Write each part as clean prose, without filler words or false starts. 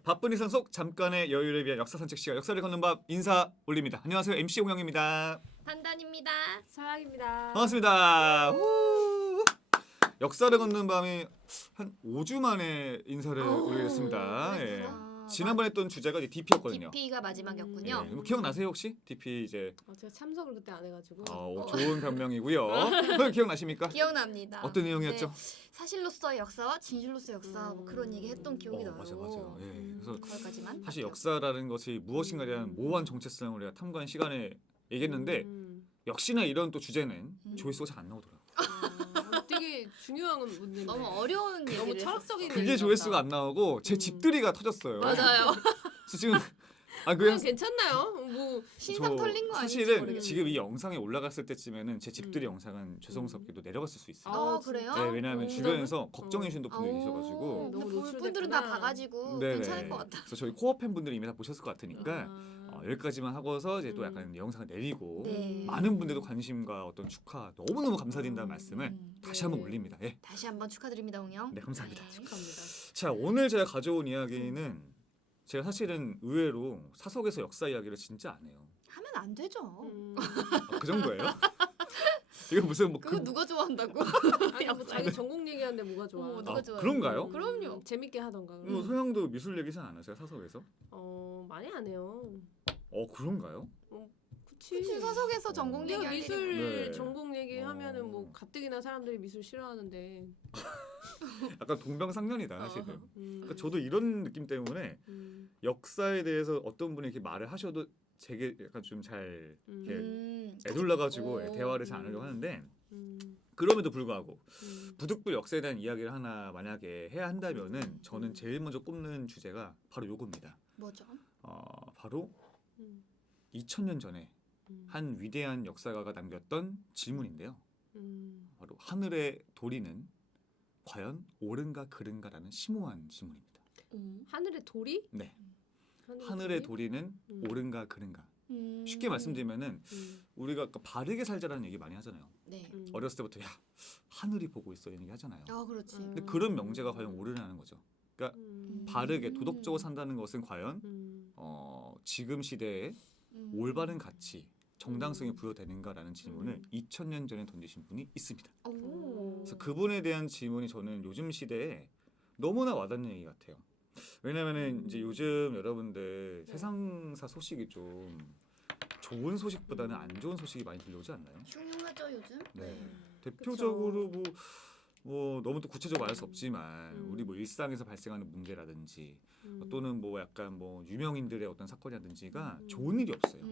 바쁜 일상 속 잠깐의 여유를 위한 역사 산책 시간 역사를 걷는 밥 인사 올립니다. 안녕하세요. MC 홍영입니다. 단단입니다. 서양입니다. 반갑습니다. 우! 역사를 걷는 밤이 한 5주 만에 인사를 올리겠습니다. 예. 그렇구나. 지난번에 했던 주제가 이제 DP였거든요. DP가 마지막이었군요. 뭐 기억나세요 혹시? DP 이제 제가 참석을 그때 안 해가지고. 좋은 변명이고요. 기억나십니까? 기억납니다. 어떤 내용이었죠? 네, 사실로서의 역사와 진실로서의 역사 뭐 그런 얘기 했던 기억이 나요. 맞아. 예. 그래서 거기까지만. 사실 역사라는 것이 무엇인가에 대한 모호한 정체성을 우리가 탐구한 시간에 얘기했는데 역시나 이런 또 주제는 조회수가 잘 안 나오더라고요. 되게 중요한 문제인데. 너무 어려운 얘기를 너무 철학적인 했었어. 그게 조회수가 안 나오고 제 집들이가 터졌어요. 맞아요. 그래서 지금 그냥 괜찮나요? 뭐 신상 털린 거 아니지? 사실은 모르겠어요. 지금 이 영상이 올라갔을 때쯤에는 제 집들이 영상은 죄송스럽게도 내려갔을 수 있어요. 아, 그래요? 네, 왜냐하면 오. 주변에서 걱정해 주신 분들이 계셔가지고. 너무 근데 노출됐구나. 분들은 다 봐가지고 네네. 괜찮을 것 같아. 그래서 저희 코어 팬분들이 이미 다 보셨을 것 같으니까 여기까지만 하고서 이제 또 약간 영상을 내리고 네. 많은 분들도 관심과 어떤 축하 너무너무 감사드린다는 말씀을 다시 한번 올립니다. 예. 다시 한번 축하드립니다, 홍영. 네, 감사합니다. 축하합니다. 자, 오늘 제가 가져온 이야기는 제가 사실은 의외로 사석에서 역사 이야기를 진짜 안 해요. 하면 안 되죠. 그 정도예요? 이거 무슨 뭐 그거 누가 좋아한다고? 아니 뭐 자기 전공 얘기하는데 뭐가 좋아? 어머, 누가 좋아해? 그런가요? 그럼요. 재밌게 하던가. 뭐 소영도 미술 얘기 잘 안 하세요 사석에서? 많이 안 해요. 그런가요? 그치. 그치 사석에서 전공 내가 얘기할 미술 일이 네. 전공 얘기하면은 뭐 가뜩이나 사람들이 미술 싫어하는데. 약간 동병상련이다 사실은. 그러니까 음. 저도 이런 느낌 때문에 역사에 대해서 어떤 분이 이렇게 말을 하셔도 제게 약간 좀 잘 이렇게 애둘러가지고 오. 대화를 잘 안 하려고 하는데 음. 그럼에도 불구하고 부득불 역사에 대한 이야기를 하나 만약에 해야 한다면은 저는 제일 먼저 꼽는 주제가 바로 요겁니다. 뭐죠? 바로 음. 2000년 전에 한 위대한 역사가가 남겼던 질문인데요. 바로 하늘의 도리는 과연 옳은가 그른가라는 심오한 질문입니다. 하늘의 도리? 네, 하늘의 도리는 옳은가 그른가. 쉽게 말씀드리면은 우리가 아까 바르게 살자라는 얘기 많이 하잖아요. 네. 어렸을 때부터 야 하늘이 보고 있어 이런 얘기 하잖아요. 아 그렇지. 음. 근데 그런 명제가 과연 옳으냐는 거죠. 그러니까 바르게 도덕적으로 산다는 것은 과연 지금 시대에 올바른 가치, 정당성이 부여되는가라는 질문을 2000년 전에 던지신 분이 있습니다. 오. 그래서 그분에 대한 질문이 저는 요즘 시대에 너무나 와닿는 얘기 같아요. 왜냐면은 이제 요즘 여러분들 세상사 소식이 좀 좋은 소식보다는 안 좋은 소식이 많이 들려오지 않나요? 흉흉하죠 요즘? 네. 대표적으로 뭐 너무 또 구체적으로 말할 수 없지만 우리 뭐 일상에서 발생하는 문제라든지 또는 뭐 약간 뭐 유명인들의 어떤 사건이라든지가 좋은 일이 없어요.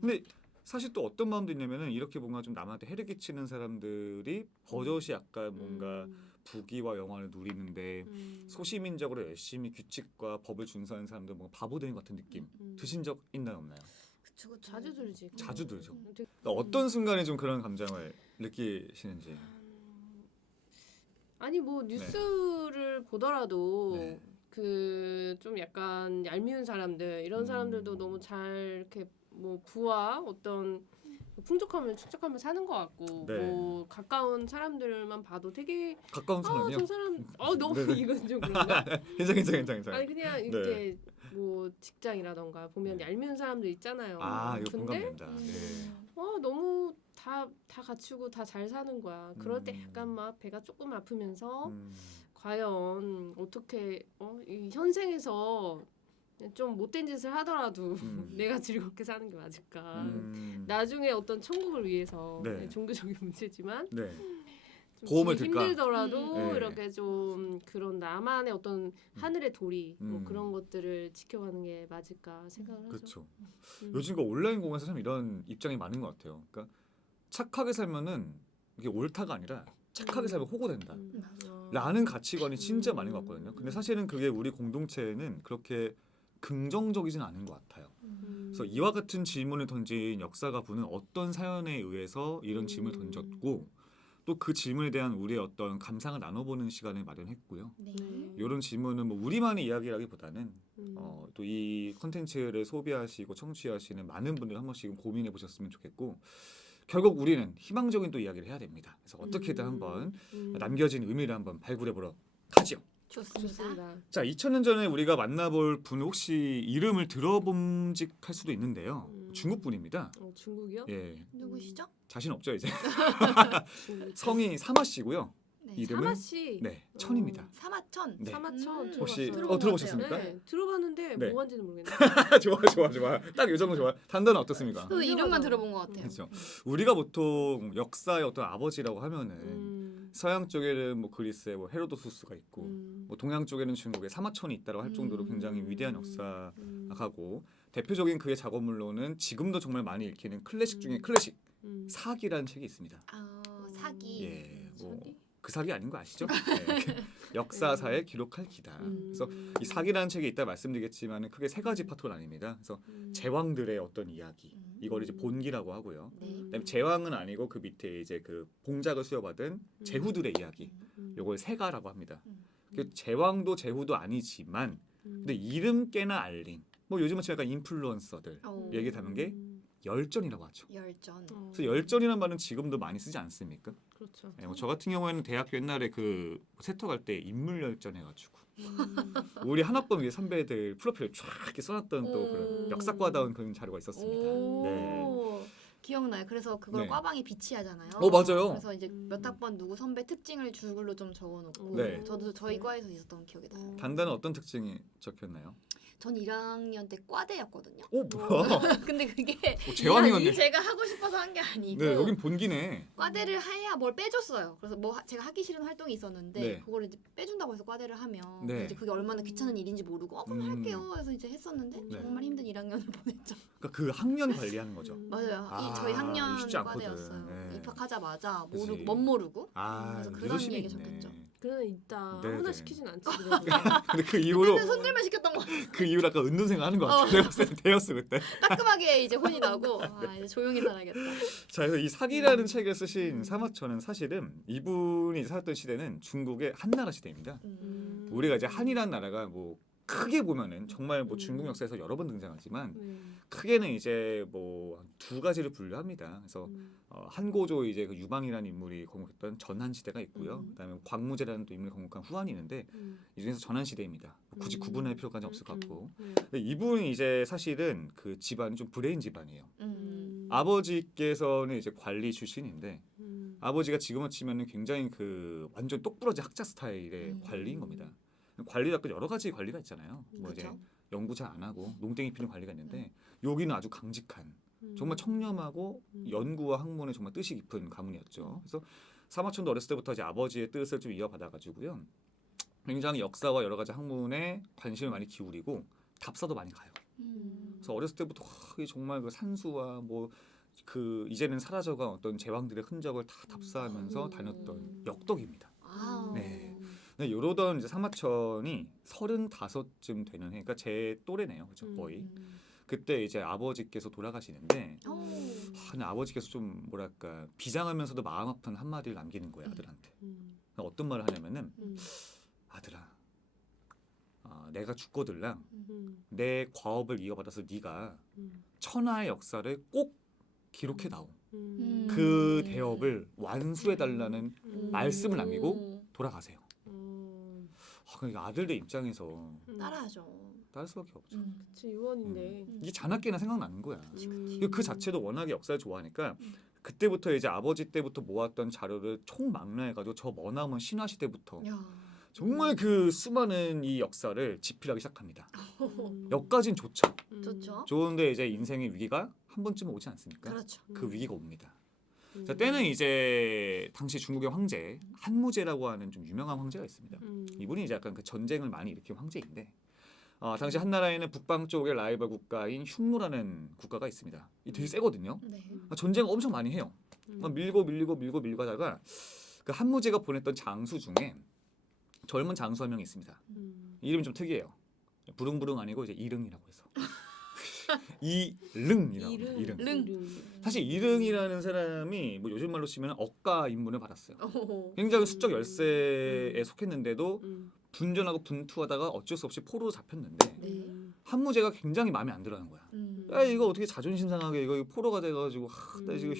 근데 사실 또 어떤 마음도 있냐면은 이렇게 뭔가 좀 남한테 해를 끼치는 사람들이 버젓이 약간 뭔가 부귀와 영화를 누리는데 소시민적으로 열심히 규칙과 법을 준수하는 사람들 뭔가 바보 되는 것 같은 느낌 드신 적 있나요 없나요? 그쵸. 자주 들지. 자주 들죠. 되게 그러니까 어떤 순간에 좀 그런 감정을 느끼시는지. 아니 뭐 뉴스를 보더라도 네. 그 좀 약간 얄미운 사람들 이런 사람들도 너무 잘 이렇게 뭐 부와 어떤 풍족함을 축적하며 사는 것 같고 네. 뭐 가까운 사람들만 봐도 되게 가까운 사람이요? 저 사람 너무 네네. 이건 좀 그런가? 괜찮아. 아니 그냥 이렇게 뭐 직장이라던가 보면 얄미운 사람들 있잖아요. 이거 근데 공감된다. 예. 너무 다 갖추고 다 잘 사는 거야. 그럴 때 약간 막 배가 조금 아프면서 과연 어떻게 이 현생에서 좀 못된 짓을 하더라도 내가 즐겁게 사는 게 맞을까? 나중에 어떤 천국을 위해서 네. 종교적인 문제지만 네. 좀 고음을 지금 들까? 힘들더라도 네. 이렇게 좀 그런 나만의 어떤 하늘의 도리 뭐 그런 것들을 지켜가는 게 맞을까 생각을 하죠. 그렇죠. 요즘 그 온라인 공간에서 참 이런 입장이 많은 것 같아요. 그러니까 착하게 살면은 이게 옳다가 아니라 착하게 살면 호구된다. 라는 가치관이 진짜 많은 것 같거든요. 근데 사실은 그게 우리 공동체에는 그렇게 긍정적이진 않은 것 같아요. 그래서 이와 같은 질문을 던진 역사가분은 어떤 사연에 의해서 이런 질문을 던졌고 또 그 질문에 대한 우리의 어떤 감상을 나눠보는 시간을 마련했고요. 네. 이런 질문은 뭐 우리만의 이야기라기보다는 또 이 컨텐츠를 소비하시고 청취하시는 많은 분들 한 번씩 고민해 보셨으면 좋겠고 결국 우리는 희망적인 또 이야기를 해야 됩니다. 그래서 어떻게든 한번 남겨진 의미를 한번 발굴해 보러 가죠. 좋습니다. 자, 2000년 전에 우리가 만나볼 분 혹시 이름을 들어봄직할 수도 있는데요. 중국 분입니다. 중국이요? 예, 누구시죠? 자신 없죠 이제. 중국. 성이 사마 씨고요. 네. 이름은 사마 씨. 네, 천입니다. 사마천. 네. 사마천 혹시 들어본 것 들어보셨습니까? 네, 들어봤는데 네. 뭐한지는 모르겠네. 좋아. 딱 요 정도 좋아. 단단은 어떻습니까? 저도 이름만 들어본 것 같아요. 그렇죠. 우리가 보통 역사의 어떤 아버지라고 하면은 서양 쪽에는 뭐 그리스의 뭐 헤로도투스가 있고 뭐 동양 쪽에는 중국의 사마천이 있다고 할 정도로 굉장히 위대한 역사하고 대표적인 그의 작업물로는 지금도 정말 많이 읽히는 클래식 중에 클래식 사기라는 책이 있습니다. 사기. 예, 뭐 사기? 그 사기 아닌 거 아시죠? 네. 역사사에 기록할 기다. 그래서 이 사기라는 책이 있다 말씀드리겠지만은 크게 세 가지 파트가 나뉩니다. 그래서 제왕들의 어떤 이야기, 이걸 이제 본기라고 하고요. 네. 그다음에 제왕은 아니고 그 밑에 이제 그 봉작을 수여받은 제후들의 이야기, 요걸 세가라고 합니다. 그 제왕도 제후도 아니지만, 근데 이름 깨나 알린, 뭐 요즘은 약간 인플루언서들 얘기하는 게 열전이라고 하죠. 열전. 그래서 열전이라는 말은 지금도 많이 쓰지 않습니까? 그렇죠. 네, 뭐저 같은 경우에는 대학교 옛날에 그 세터 갈 때 인물 열전 해가지고 우리 한학번 위에 선배들 프로필을 쫙 이렇게 써놨던 또 그런 역사과다운 그런 자료가 있었습니다. 네. 기억나요. 그래서 그걸 네. 과방에 비치하잖아요. 맞아요. 그래서 이제 몇 학번 누구 선배 특징을 줄글로 좀 적어놓고 네. 저도 저희 과에서 있었던 기억이 나요. 단단은 어떤 특징이 적혔나요? 전 1학년 때 과대였거든요. 오 뭐야? 근데 그게 제왕이었네. 제가 하고 싶어서 한 게 아니고 네, 여긴 본기네. 과대를 해야 뭘 빼줬어요. 그래서 뭐 제가 하기 싫은 활동이 있었는데 네. 그거를 이제 빼준다고 해서 과대를 하면 네. 이제 그게 얼마나 귀찮은 일인지 모르고 그럼 할게요. 해서 이제 했었는데 네. 정말 힘든 1학년을 보냈죠. 그러니까 그 학년 관리하는 거죠. 맞아요. 아, 저희 학년 쉽지 않거든. 과대였어요. 네. 입학하자마자 그치. 모르고 멋 모르고 아, 그래서 그런 리더십이 얘기 있네. 적혔죠. 그는 있다. 네, 아무나 네. 시키진 않지. 그래도. 근데 그 이후로 그때는 손들만 시켰던 거 그 이후로 약간 은둔생활 하는 것 같아. 내가 봤을 때 되었어 그때. 따끔하게 이제 혼이 나고 아 이제 조용히 살아야겠다. 자, 그래서 이 사기라는 책을 쓰신 사마천은 사실은 이분이 살았던 시대는 중국의 한나라 시대입니다. 우리가 이제 한이라는 나라가 뭐 크게 보면은 정말 뭐 중국 역사에서 여러 번 등장하지만 크게는 이제 뭐 두 가지를 분류합니다. 그래서 한고조 이제 그 유방이라는 인물이 건국했던 전한 시대가 있고요. 그다음에 광무제라는 또 인물이 건국한 후한이 있는데 이 중에서 전한 시대입니다. 굳이 구분할 필요까지 없을 것 같고. 근데 이분이 이제 사실은 그 집안이 좀 브레인 집안이에요. 아버지께서는 이제 관리 출신인데 아버지가 지금으로 치면은 굉장히 그 완전 똑부러진 학자 스타일의 관리인 겁니다. 관리도 약간 여러 가지 관리가 있잖아요. 뭐 이제 그렇죠. 연구 잘 안 하고 농땡이 피는 관리가 있는데 여기는 아주 강직한 정말 청렴하고 연구와 학문에 정말 뜻이 깊은 가문이었죠. 그래서 사마천도 어렸을 때부터 이제 아버지의 뜻을 좀 이어받아 가지고요. 굉장히 역사와 여러 가지 학문에 관심을 많이 기울이고 답사도 많이 가요. 그래서 어렸을 때부터 정말 그 산수와 뭐 그 이제는 사라져간 어떤 제왕들의 흔적을 다 답사하면서 다녔던 역덕입니다. 네. 네, 요러던 이제 사마천이 35쯤 되는 해, 그러니까 제 또래네요, 그죠 거의. 그때 이제 아버지께서 돌아가시는데, 근데 아버지께서 좀 뭐랄까 비장하면서도 마음 아픈 한 마디를 남기는 거예요 아들한테. 어떤 말을 하냐면은 아들아, 내가 죽거들랑 내 과업을 이어받아서 네가 천하의 역사를 꼭 기록해다오. 그 대업을 완수해달라는 말씀을 남기고 돌아가세요. 그러니까 아들들 입장에서 따라하죠. 따를 수밖에 없죠. 그치 유언인데. 이게 자나깨나 생각나는 거야. 그치. 그 자체도 워낙에 역사를 좋아하니까 그때부터 이제 아버지 때부터 모았던 자료를 총망라해가지고 저 머나먼 신화 시대부터 야. 정말 그 수많은 이 역사를 집필하기 시작합니다. 여기까진 좋죠. 좋죠. 좋은데 이제 인생의 위기가 한 번쯤은 오지 않습니까? 그렇죠. 그 위기가 옵니다. 자, 때는 이제 당시 중국의 황제 한무제라고 하는 좀 유명한 황제가 있습니다. 이분이 이제 약간 그 전쟁을 많이 일으킨 황제인데 당시 한나라에는 북방 쪽의 라이벌 국가인 흉노라는 국가가 있습니다. 이 되게 세거든요. 네. 전쟁을 엄청 많이 해요. 밀고 하다가 그 한무제가 보냈던 장수 중에 젊은 장수 한 명이 있습니다. 이름이 좀 특이해요. 부릉부릉 아니고 이제 이릉이라고 해서 이릉이라고 합니다. 이릉. 릉. 사실 이릉이라는 사람이 뭐 요즘 말로 치면 억가 인문을 받았어요. 굉장히 수적 열세에 속했는데도 분전하고 분투하다가 어쩔 수 없이 포로로 잡혔는데 한무제가 굉장히 마음에 안 들어하는 거야. 야 이거 어떻게 자존심 상하게 이거 포로가 돼가지고 나 지금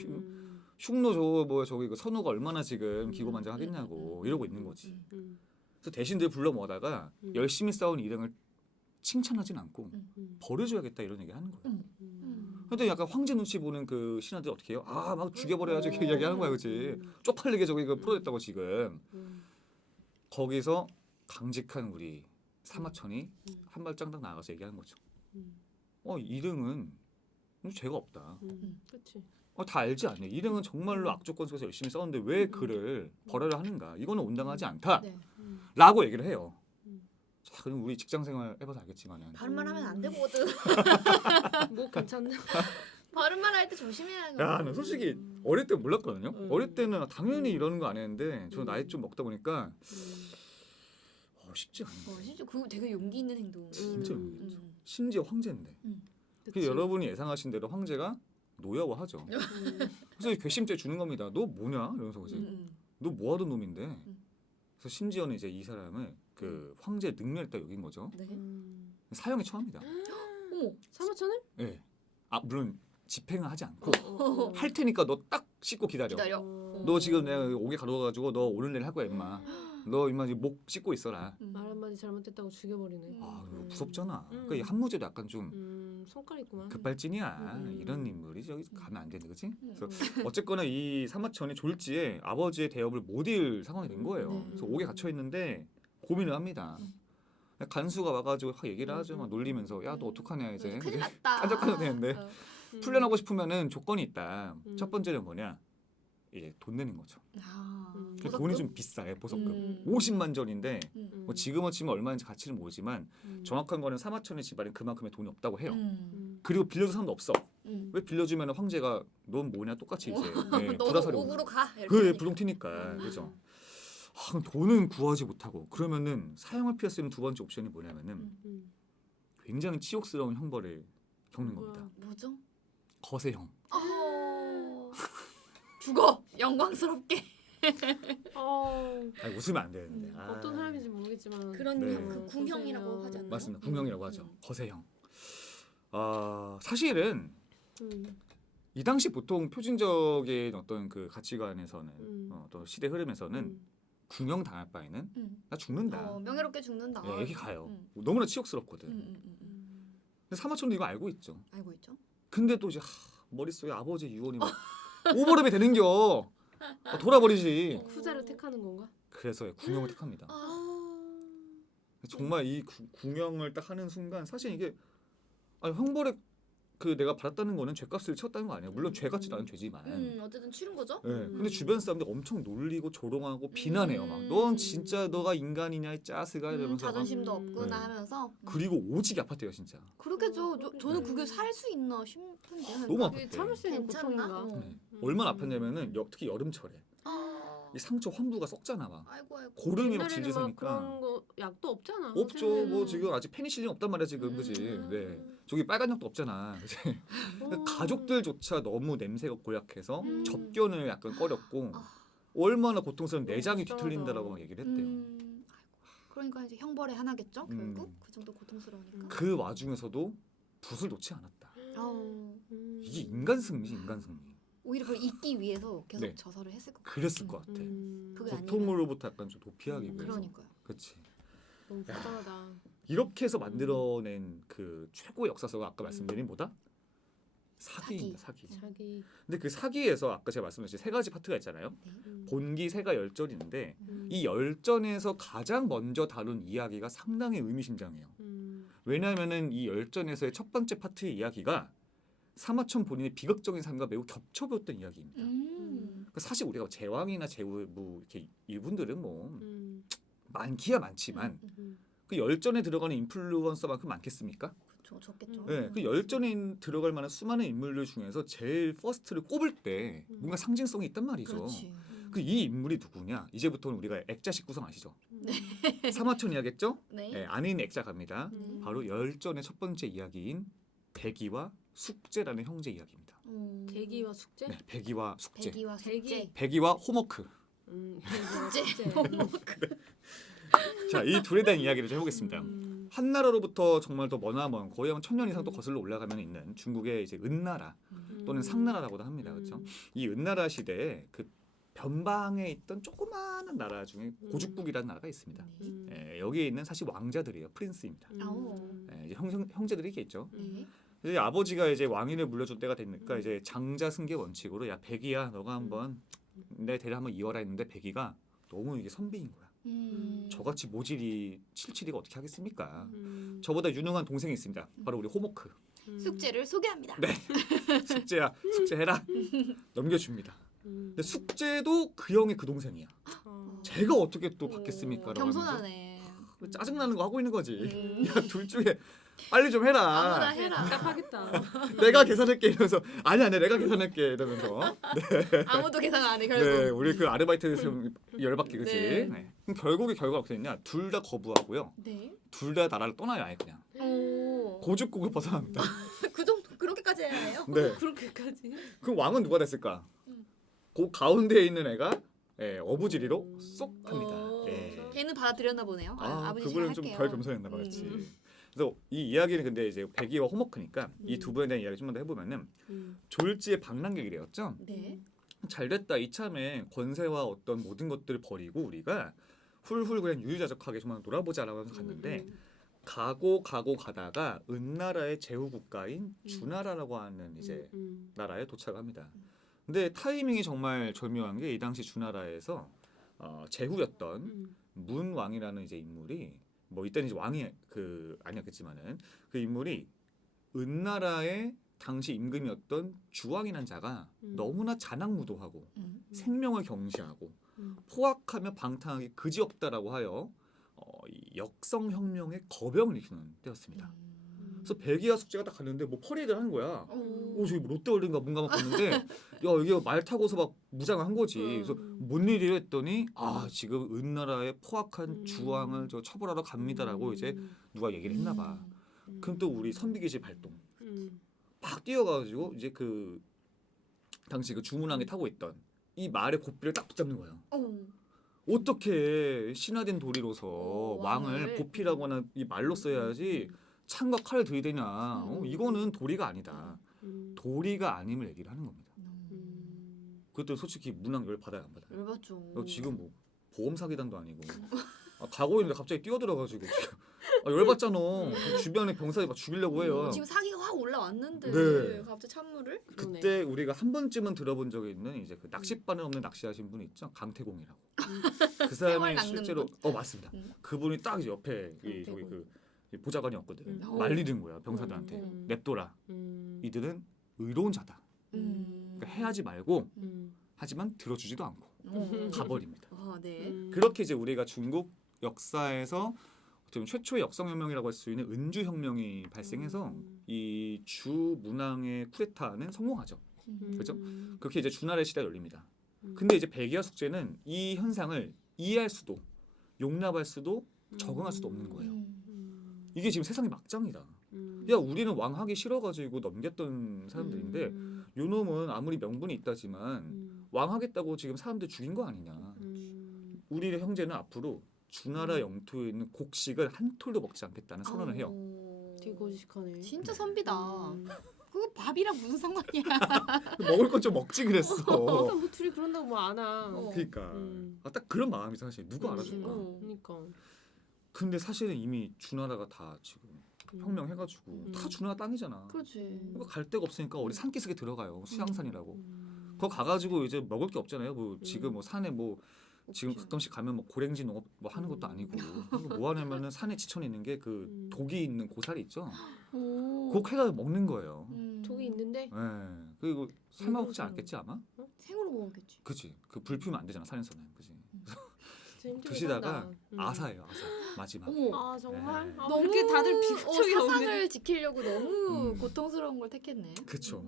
흉노 저거 뭐야 저기 그 선우가 얼마나 지금 기고만장하겠냐고 이러고 있는 거지. 그래서 대신들 불러 모아다가 열심히 싸운 일행을 칭찬하진 않고 버려줘야겠다 이런 얘기 하는 거예요. 근데 약간 황제 눈치 보는 그 신하들이 어떻게 해요? 아, 막 죽여버려야지 이렇게 이야기하는 거야, 그렇지? 쪽팔리게 저기 이거 풀어냈다고 지금. 거기서 강직한 우리 사마천이 한 발짝 딱 나가서 얘기하는 거죠. 이등은 죄가 없다. 그렇지. 다 알지 않냐? 이등은 정말로 악조건 속에서 열심히 싸웠는데 왜 그를 벌하려 하는가? 이거는 온당하지 않다. 네. 라고 얘기를 해요. 자, 그럼 우리 직장생활 해봐서 알겠지만은 바른말 하면 안 되거든. 뭐 괜찮나? 바른말 할 때 조심해야 하는 야, 나 솔직히 어릴 때 몰랐거든요. 어릴 때는 당연히 이러는 거 안 했는데 저는 나이 좀 먹다 보니까 쉽지 않아요. 진짜 그거 되게 용기 있는 행동. 진짜 용기 있죠. 심지어 황제인데. 그치. 그 여러분이 예상하신 대로 황제가 노여워하죠. 그래서 괘씸죄 주는 겁니다. 너 뭐냐? 이러면서 그지. 너 뭐하던 놈인데. 그래서 심지어는 이제 이 사람을 그 황제 능멸 딱 여긴 거죠. 네. 사형에 처합니다. 어머. 사마천을? 네. 물론 집행은 하지 않고 할 테니까 너 딱 씻고 기다려. 너 지금 내가 옥에 가둬가지고 너 오늘 내일 할 거야 임마. 너 임마 지금 목 씻고 있어라. 말 한마디 잘못했다고 죽여버리네. 이거 무섭잖아. 그러니까 이 한무제도 약간 좀 성깔 있구만. 급발진이야. 이런 인물이 저기 가면 안 되는 거지. 그래서 어쨌거나 이 사마천이 졸지에 아버지의 대업을 못 이을 상황이 된 거예요. 그래서 옥에 갇혀 있는데 고민을 합니다. 간수가 와가지고 얘기를 하죠. 막 놀리면서 야 너 어떡하냐 이제. 큰일 났다. 깐적깐적 되는데 풀려나고 싶으면은 조건이 있다. 첫 번째는 뭐냐? 이제 돈 내는 거죠. 그 돈이 좀 비싸요. 보석금. 50만 전인데 뭐 지금은 치면 얼마인지 가치는 모르지만 정확한 거는 사마천의 집안에 그만큼의 돈이 없다고 해요. 그리고 빌려줄 사람도 없어. 왜 빌려주면 황제가 넌 뭐냐 똑같이 이제 너도 불화살이 옥으로 가. 그래 부동 튀니까 그죠. 그럼 돈은 구하지 못하고 그러면은 사형을 피할 수 있는 두 번째 옵션이 뭐냐면은 굉장히 치욕스러운 형벌을 겪는 겁니다. 뭐죠? 거세형. 죽어. 영광스럽게. 웃으면 안 되는데. 어떤 사람인지 모르겠지만 그런 네. 그 궁형이라고 하지 않나요? 맞습니다. 궁형이라고 하죠. 거세형. 사실은 이 당시 보통 표준적인 어떤 그 가치관에서는 어떤 시대 흐름에서는 궁형 당할 바에는 나 죽는다. 명예롭게 죽는다. 네, 여기 가요. 너무나 치욕스럽거든. 근데 사마천도 이거 알고 있죠. 알고 있죠. 근데 또 이제 머릿속에 아버지 유언이 막 오버랩이 되는겨. 돌아버리지. 후자를 택하는 건가? 그래서 궁형을 택합니다. 정말 이 궁형을 딱 하는 순간 사실 이게 형벌에 그 내가 받았다는 거는 죄값을 치렀다는 거 아니에요. 물론 죄 같지도 않은 죄지만. 어쨌든 치른 거죠. 네, 근데 주변 사람들 엄청 놀리고 조롱하고 비난해요. 막 넌 진짜 너가 인간이냐 이 짜스가 이러면서 자존심도 막. 없구나 네. 하면서. 그리고 오지게 아팠대요 진짜. 그렇겠죠. 저는 그게 살 수 있나 싶은데. 너무 그게 아팠대. 참을 수 있는 괜찮나? 고통인가? 네. 얼마나 아팠냐면은 특히 여름철에 이 상처 환부가 썩잖아 막. 아이고. 고름이 막 옛날에는 질질 막 서니까. 그런 거 약도 없잖아. 없죠. 뭐 지금 아직 페니실린 없단 말이야 지금 그지. 네. 저기 빨간 약도 없잖아. 그치? 가족들조차 너무 냄새가 고약해서 접견을 약간 꺼렸고 얼마나 고통스러운 내장이 불쌍하다. 뒤틀린다라고 막 얘기를 했대요. 아이고. 그러니까 이제 형벌의 하나겠죠. 결국 그 정도 고통스러우니까. 그 와중에서도 붓을 놓지 않았다. 이게 음. 인간 승리지 인간 승리. 오히려 그걸 잊기 위해서 계속 네. 저서를 했을 것 같아요. 그랬을 것 같아. 그게 고통으로부터 약간 좀 도피하기 위해서. 그러니까요. 그렇지. 너무 불쌍하다. 이렇게 해서 만들어낸 그 최고의 역사서가 아까 말씀드린 뭐다? 사기입니다. 사기. 자기 근데 그 사기에서 아까 제가 말씀드린 세 가지 파트가 있잖아요. 본기, 세가, 열전인데 이 열전에서 가장 먼저 다룬 이야기가 상당히 의미심장해요. 왜냐하면은 이 열전에서의 첫 번째 파트의 이야기가 사마천 본인의 비극적인 삶과 매우 겹쳐보였던 이야기입니다. 그러니까 사실 우리가 제왕이나 제우 뭐 이렇게 이분들은 뭐 많기야 많지만 그 열전에 들어가는 인플루언서만큼 많겠습니까? 그렇죠. 적겠죠. 네, 그 열전에 들어갈 만한 수많은 인물들 중에서 제일 퍼스트를 꼽을 때 뭔가 상징성이 있단 말이죠. 그렇지. 그 이 인물이 누구냐? 이제부터는 우리가 액자식 구성 아시죠? 사마천 이야기했죠? 네. 네, 안에 있는 액자 갑니다. 네. 바로 열전의 첫 번째 이야기인 백이와 숙제라는 형제 이야기입니다. 대기와 숙제? 네, 백이와 숙제. 백이와 백이. 숙제. 백이와 호머크. 대기와 숙제. 숙제. 자, 이 둘에 대한 이야기를 좀 해보겠습니다. 한나라로부터 정말 더 머나먼 거의 한 1000년 이상 또 거슬러 올라가면 있는 중국의 이제 은나라 또는 상나라라고도 합니다. 그렇죠? 이 은나라 시대에 그 변방에 있던 조그마한 나라 중에 고죽국이라는 나라가 있습니다. 여기에 있는 사실 왕자들이에요. 프린스입니다. 아오. 이제 형제들이 있겠죠. 네. 이제 아버지가 이제 왕위를 물려줄 때가 되니까 이제 장자 승계 원칙으로 야 백이야 너가 한번 내 대를 한번 이어라 했는데 백이가 너무 이게 선비인 거야. 저같이 모질이 칠칠이가 어떻게 하겠습니까? 저보다 유능한 동생이 있습니다. 바로 우리 호모크. 숙제를 소개합니다. 네. 숙제야 숙제해라. 넘겨줍니다. 근데 숙제도 그 형의 그 동생이야. 제가 어떻게 또 받겠습니까? 라고 하면서 겸손하네. 짜증나는 거 하고 있는 거지. 야 둘 중에 빨리 좀 해라. 아무나 해라. 답답하겠다. 내가 계산할게 이러면서 아니야 내가 계산할게 이러면서 아무도 계산 안 해 결국. 네 우리 그 아르바이트 열받게 그지. 네. 네. 그럼 결국에 결과가 어떻게 됐냐? 둘 다 거부하고요. 네. 둘 다 나라를 떠나요 아예 그냥. 오. 고죽국을 벗어납니다. 그 정도 그렇게까지 해야 해요? 네. 그렇게까지. 그럼 왕은 누가 됐을까? 그 가운데에 있는 애가 어부지리로 쏙 합니다. 예. 걔는 받아들였나 보네요. 아버지 그분은 좀 할게요. 덜 겸손했나 봐야지. 그래서 이 이야기는 근데 이제 백이와 호모크니까 이 두 분에 대한 이야기 좀만 더 해보면은 졸지의 방랑객이랬죠. 네. 잘됐다 이참에 권세와 어떤 모든 것들을 버리고 우리가 훌훌 그냥 유유자적하게 좀 놀아보자라고 해서 갔는데 가고 가다가 은나라의 제후 국가인 주나라라고 하는 이제 나라에 도착합니다. 근데 타이밍이 정말 절묘한 게 이 당시 주나라에서 제후였던 문왕이라는 이제 인물이 뭐 이때는 이제 왕이 그 아니었겠지만은 그 인물이 은나라의 당시 임금이었던 주왕이라는 자가 너무나 잔악무도하고 생명을 경시하고 포악하며 방탕하기 그지없다라고 하여 이 역성혁명의 거병을 일으키는 때였습니다. 그래서 백이와 숙제가 딱 갔는데 뭐 퍼레이드를 하는 거야. 저기 뭐 롯데월드인가 뭔가 막 갔는데 야 여기 말 타고서 막 무장한 거지. 그래서 뭔 일이래 했더니 지금 은나라의 포악한 주왕을 저 처벌하러 갑니다라고 이제 누가 얘기를 했나 봐. 그럼 또 우리 선비기지 발동. 막 뛰어가지고 이제 그 당시 그 주문왕이 타고 있던 이 말의 고삐를 딱 붙잡는 거예요. 어떻게 신화된 도리로서 왕을 고피라거나 이 말로 써야지 창과 칼을 들이대냐. 이거는 도리가 아니다. 도리가 아님을 얘기를 하는 겁니다. 그것도 솔직히 문왕 열 받아야 안 받아요. 열받죠. 너 지금 뭐 보험 사기단도 아니고 가고 있는데 갑자기 뛰어들어가지고 열받잖아. 주변에 병사들이 막 죽이려고 해요. 지금 사기가 확 올라왔는데 네. 갑자기 찬물을? 그때 우리가 한 번쯤은 들어본 적이 있는 이제 그 낚싯바늘 없는 낚시하신 분이 있죠. 강태공이라고. 그 사람이 낚는 실제로 맞습니다. 그분이 딱 이제 옆에 이 저기 그 보좌관이었거든. 말리는 거야 병사들한테. 냅둬라. 이들은 의로운 자다. 그러니까 해하지 말고 하지만 들어주지도 않고 가버립니다. 네. 그렇게 이제 우리가 중국 역사에서 어떻게 최초의 역성혁명이라고 할 수 있는 은주혁명이 발생해서 이 주문왕의 쿠데타는 성공하죠. 그렇죠? 그렇게 이제 주나라의 시대가 열립니다. 근데 이제 백이와 숙제는 이 현상을 이해할 수도 용납할 수도 적응할 수도 없는 거예요. 이게 지금 세상의 막장이다. 야 우리는 왕하기 싫어가지고 넘겼던 사람들인데 요놈은 아무리 명분이 있다지만 왕하겠다고 지금 사람들 죽인 거 아니냐. 우리 형제는 앞으로 주나라 영토에 있는 곡식을 한 톨도 먹지 않겠다는 선언을 해요. 되게 고지식하네. 진짜 선비다. 그거 밥이랑 무슨 상관이야? 먹을 건 좀 먹지 그랬어. 그러니까 뭐 둘이 그런다고 뭐 안 와. 그러니까 딱 그런 마음이 사실 누가 알아줄까. 그러니까. 근데 사실은 이미 주나라가 다 지금 혁명해가지고 다 주나라 땅이잖아. 그렇지. 그러니까 갈 데가 없으니까 어디 산기슭에 들어가요. 수양산이라고. 그거 가가지고 이제 먹을 게 없잖아요. 뭐 지금 뭐 산에 뭐 지금 가끔씩 가면 뭐 고랭지 농업 뭐 하는 것도 아니고 뭐 하냐면은 산에 지천에 있는 게 그 독이 있는 고사리 있죠. 그거 해가 먹는 거예요. 독이 있는데. 네. 그리고 삶아 먹지 않겠지 아마? 생으로 먹었겠지. 그치. 그 불 피우면 안 되잖아 산에서는. 그치. 힘들게 드시다가 산다. 아사예요 아사 마지막. 아 정말? 네. 너무 이렇게 다들 비극적이 사상을 없네. 지키려고 너무 고통스러운 걸 택했네. 그쵸.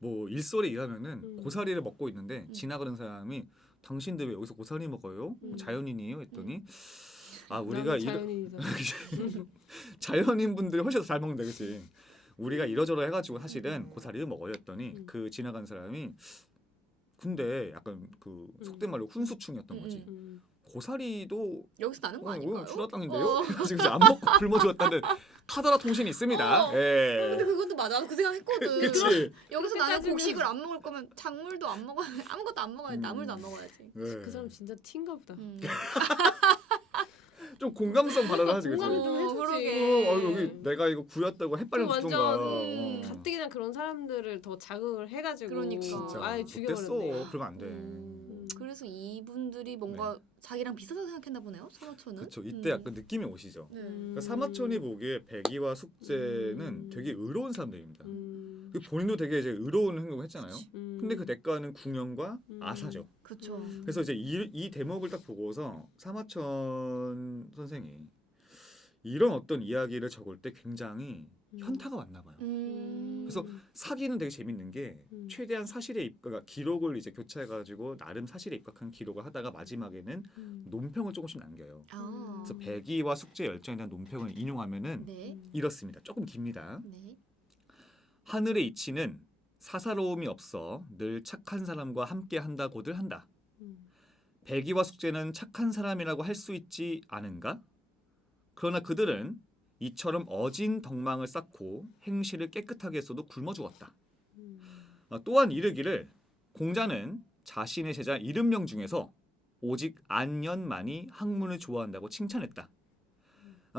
뭐 일설에 의하면은 고사리를 먹고 있는데 지나가는 사람이 당신들 왜 여기서 고사리 먹어요? 자연인이에요? 했더니 우리가 자연인이다. 자연인 분들이 훨씬 더 잘 먹는다, 그치? 우리가 이러저러 해가지고 사실은 고사리를 먹어요 했더니 그 지나간 사람이 근데 약간 그 속된 말로 훈수충이었던 거지. 고사리도 여기서 나는 거 아닌가요? 추라땅인데요. 지금 안 먹고 굶어 죽었다는 타다라 통신이 있습니다. 근데 예. 그것도 맞아. 그 생각했거든. 그치. 여기서 나는 따지면- 곡식을 안 먹을 거면 작물도 안 먹어야 아무것도 안 먹어야지. 나물도 안 먹어야지. 네. 그 사람 진짜 티인가 보다. 좀 공감성 발언하지, 그치? 공감을 좀 해주지. 그러게. 여기 내가 이거 구였다고 햇반을 그 주던가. 완전 가뜩이나 그런 사람들을 더 자극을 해가지고 그러니까. 진짜 아예 못됐어. 죽여버렸네. 그러면 안 돼. 그래서 이분들이 뭔가 자기랑 비슷하다고 생각했나 보네요. 사마천은. 그렇죠. 이때 약간 느낌이 오시죠. 네. 그러니까 사마천이 보기에 백이와 숙제는 되게 의로운 사람들입니다. 그 본인도 되게 이제 의로운 행동을 했잖아요. 근데 그 대가는 궁연과 아사죠. 그렇죠. 그래서 이제 이 대목을 딱 보고서 사마천 선생이 이런 어떤 이야기를 적을 때 굉장히 현타가 왔나 봐요. 그래서 사기는 되게 재밌는 게 최대한 사실에 그러니까 기록을 이제 교차해가지고 나름 사실에 입각한 기록을 하다가 마지막에는 논평을 조금씩 남겨요. 아. 그래서 백이와 숙제 열정에 대한 논평을 인용하면은 네. 이렇습니다. 조금 깁니다. 네. 하늘의 이치는 사사로움이 없어 늘 착한 사람과 함께 한다고들 한다. 백이와 숙제는 착한 사람이라고 할 수 있지 않은가? 그러나 그들은 이처럼 어진 덕망을 쌓고 행실을 깨끗하게 했어도 굶어 죽었다. 또한 이르기를 공자는 자신의 제자 70명 중에서 오직 안년만이 학문을 좋아한다고 칭찬했다.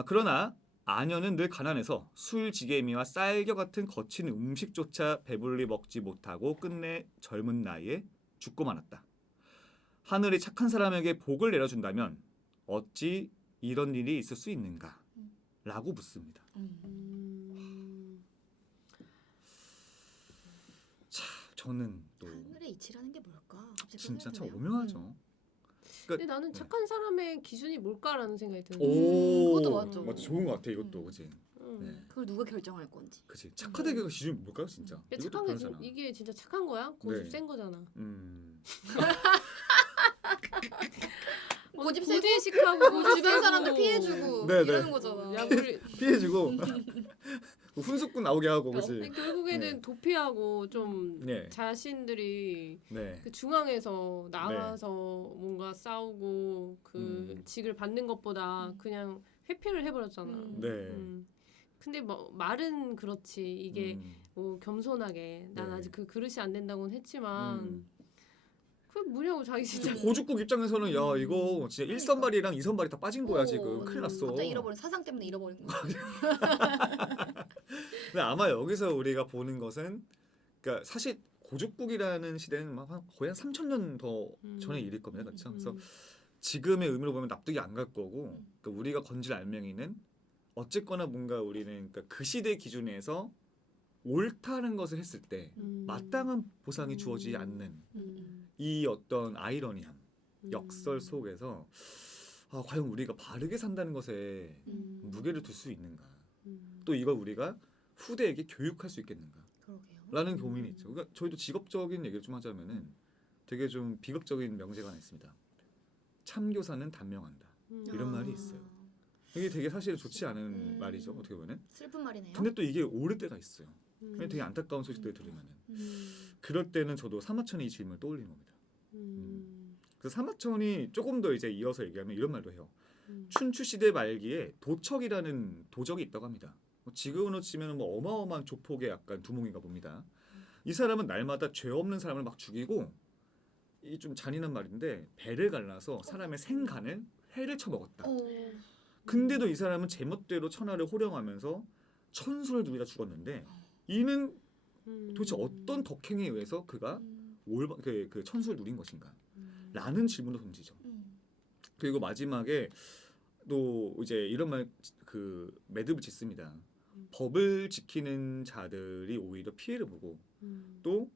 그러나 안년은 늘 가난해서 술, 지게미와 쌀겨 같은 거친 음식조차 배불리 먹지 못하고 끝내 젊은 나이에 죽고 말았다. 하늘이 착한 사람에게 복을 내려준다면 어찌 이런 일이 있을 수 있는가? 라고 묻습니다. 자, 저는 또 하늘의 이치라는 게 뭘까? 갑자기 진짜 참 생각나네요. 오묘하죠. 근데 나는 착한 사람의 기준이 뭘까라는 생각이 드는데. 오, 그것도 맞죠. 맞죠. 좋은 것 같아 이것도, 그지? 네. 그걸 누가 결정할 건지. 그치. 착하다기가 기준이 뭘까요, 진짜? 야, 이것도 착한 게 변하잖아. 이게 진짜 착한 거야? 고집 네. 센 거잖아. 고집 고지식하고 주변 사람들 피해주고 네, 네. 이러는 거잖아. 야, 우리 피해주고 훈수꾼 나오게 하고, 그치? 아니, 결국에는 네. 도피하고 좀 네. 자신들이 네. 그 중앙에서 나가서 뭔가 싸우고 그 직을 받는 것보다 그냥 회피를 해버렸잖아. 네. 근데 뭐 말은 그렇지 이게 뭐 겸손하게 난 네. 아직 그 그릇이 안 된다고는 했지만 음. 그게 뭐냐고 자기 진짜 고죽국 입장에서는 야 이거 진짜 1선발이랑 2선발이 다 빠진 거야 지금. 큰일 났어. 갑자기 잃어버린 사상 때문에 잃어버린 거야. 근데 아마 여기서 우리가 보는 것은 그러니까 사실 고죽국이라는 시대는 막 거의 한 3,000년 더 전의 일일 겁니다. 그렇죠? 그래서 지금의 의미로 보면 납득이 안 갈 거고 그러니까 우리가 건질 알맹이는 어쨌거나 뭔가 우리는 그러니까 그 시대 기준에서 옳다는 것을 했을 때 마땅한 보상이 주어지지 않는 이 어떤 아이러니함, 역설 속에서 과연 우리가 바르게 산다는 것에 무게를 둘 수 있는가? 또 이걸 우리가 후대에게 교육할 수 있겠는가? 그러게요. 라는 고민이 있죠. 그러니까 저희도 직업적인 얘기를 좀 하자면은 되게 좀 비극적인 명제가 하나 있습니다. 참교사는 단명한다. 이런 말이 있어요. 이게 되게 사실 좋지 않은 말이죠. 어떻게 보면. 슬픈 말이네요. 근데 또 이게 옳을 때가 있어요. 근데 되게 안타까운 소식들 들으면은. 그럴 때는 저도 사마천의 이 질문을 떠올리는 겁니다. 그래서 사마천이 조금 더 이제 이어서 얘기하면 이런 말도 해요. 춘추 시대 말기에 도척이라는 도적이 있다고 합니다. 지금으로 치면 뭐 어마어마한 조폭의 약간 두목인가 봅니다. 이 사람은 날마다 죄 없는 사람을 막 죽이고 이 좀 잔인한 말인데 배를 갈라서 사람의 생간을 회를 쳐먹었다. 근데도 이 사람은 제멋대로 천하를 호령하면서 천수를 누리다 죽었는데 이는 도대체 어떤 덕행에 의해서 그가 그 천수를 누린 것인가? 라는 질문도 던지죠. 그리고 마지막에 또 이제 이런 말 그 매듭을 짓습니다. 법을 지키는 자들이 오히려 피해를 보고 또